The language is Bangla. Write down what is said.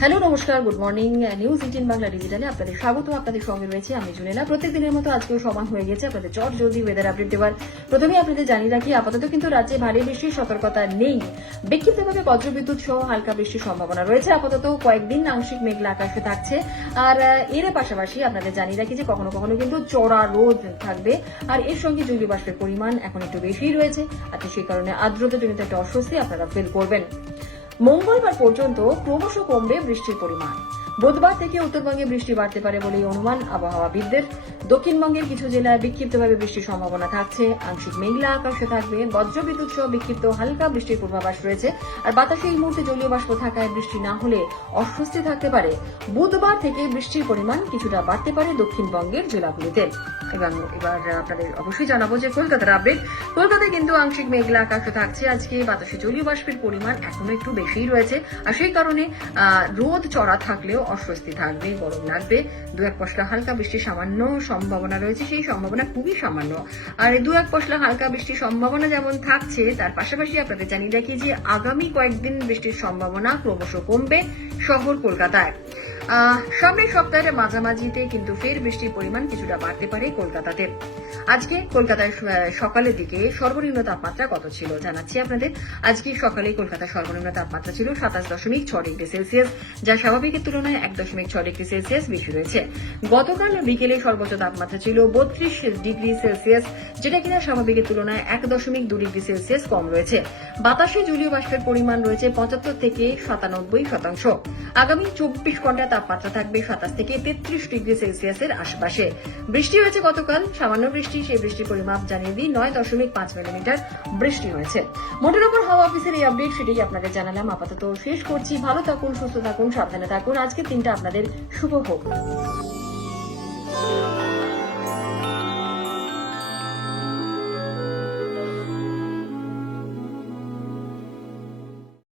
হ্যালো নমস্কার, গুড মর্নিং। নিউজ 18 বাংলা ডিজিটালে আপনাদের স্বাগত। আপনাদের সঙ্গে রয়েছে আমি জুনেলা। প্রত্যেক দিনের মতো আজকেও সমান হয়ে গেছে আপনাদের চট জলদি ওয়েদার আপডেট দেওয়ার। প্রথমে আপনাদের জানিয়ে রাখি, আপাতত কিন্তু রাজ্যে ভারী বৃষ্টির সতর্কতা নেই। বিক্ষিপ্তভাবে বজ্রবিদ্যুৎ সহ হালকা বৃষ্টির সম্ভাবনা রয়েছে। আপাতত কয়েকদিন আংশিক মেঘলা আকাশে থাকছে। আর এর পাশাপাশি আপনাদের জানিয়ে রাখি যে কখনো কখনো কিন্তু চড়া রোদ থাকবে। আর এর সঙ্গে জলীয় বাষ্পের পরিমাণ এখন একটু বেশিই রয়েছে। আর সেই কারণে আর্দ্রতাজনিত একটা অস্বস্তি আপনারা ফিল করবেন। মঙ্গলবার পর্যন্ত ক্রমশ কমবে বৃষ্টির পরিমাণ। বুধবার থেকে উত্তরবঙ্গে বৃষ্টি বাড়তে পারে বলেই অনুমান আবহাওয়াবিদদের। দক্ষিণবঙ্গের কিছু জেলায় বিক্ষিপ্তভাবে বৃষ্টির সম্ভাবনা থাকছে। আংশিক মেঘলা আকাশে থাকবে। বজ্রবিদ্যুৎ সহ বিক্ষিপ্ত হালকা বৃষ্টির পূর্বাভাস রয়েছে। আর বাতাসে এই মুহূর্তে জলীয় বাষ্প থাকায় বৃষ্টি না হলে অস্বস্তি থাকতে পারে। বুধবার থেকে বৃষ্টির পরিমাণ কিছুটা বাড়তে পারে দক্ষিণবঙ্গের জেলাগুলিতে। এবং এবার আপনাদের অবশ্যই জানাবো যে কলকাতার আপডেট। কলকাতায় কিন্তু আংশিক মেঘলা আকাশে থাকছে। আজকে বাতাসে জলীয় বাষ্পের পরিমাণ এখনো একটু বেশিই রয়েছে। আর সেই কারণে রোদ চড়া থাকলেও অস্বস্তি থাকবে, গরম লাগবে। দু এক পশলা হালকা বৃষ্টির সামান্য সম্ভাবনা রয়েছে, সেই সম্ভাবনা খুবই সামান্য। আর দু এক পশলা হালকা বৃষ্টির সম্ভাবনা যেমন থাকছে, তার পাশাপাশি আপনাদের জানিয়ে রাখি যে আগামী কয়েকদিন বৃষ্টির সম্ভাবনা ক্রমশ কমবে শহর কলকাতায়। সামনের সপ্তাহের মাঝামাঝিতে কিন্তু ফের বৃষ্টির পরিমাণ কিছুটা বাড়তে পারে কলকাতাতে। আজকে কলকাতায় সকালের দিকে সর্বনিম্ন তাপমাত্রা কত ছিল জানাচ্ছি আপনাদের। আজকে সকালে কলকাতার সর্বনিম্ন তাপমাত্রা ছিল 27.6 ডিগ্রি সেলসিয়াস, যা স্বাভাবিকের তুলনায় 1.6 ডিগ্রি সেলসিয়াস বেশি রয়েছে। গতকাল বিকেলে সর্বোচ্চ তাপমাত্রা ছিল 32 ডিগ্রি সেলসিয়াস, যেটা কিনা স্বাভাবিকের তুলনায় 1.2 ডিগ্রি সেলসিয়াস কম রয়েছে। বাতাসে জলীয় বাষ্পের পরিমাণ রয়েছে 75 থেকে 97%। আগামী 24 ঘন্টা তাপমাত্রা থাকবে 27 থেকে 33 ডিগ্রি সেলসিয়াসের আশেপাশে। বৃষ্টি হয়েছে গতকাল, সামান্য বৃষ্টি। সেই বৃষ্টির পরিমাপ জানিয়ে দিই 9.5 মিলিমিটার বৃষ্টি হয়েছে। মোটের উপর হাওয়া অফিসের এই আপডেট সেটাই আপনাদের জানালাম। আপাতত শেষ করছি। ভালো থাকুন, সুস্থ থাকুন, সাবধানে থাকুন। আজকের দিনটা আপনাদের শুভ হোক।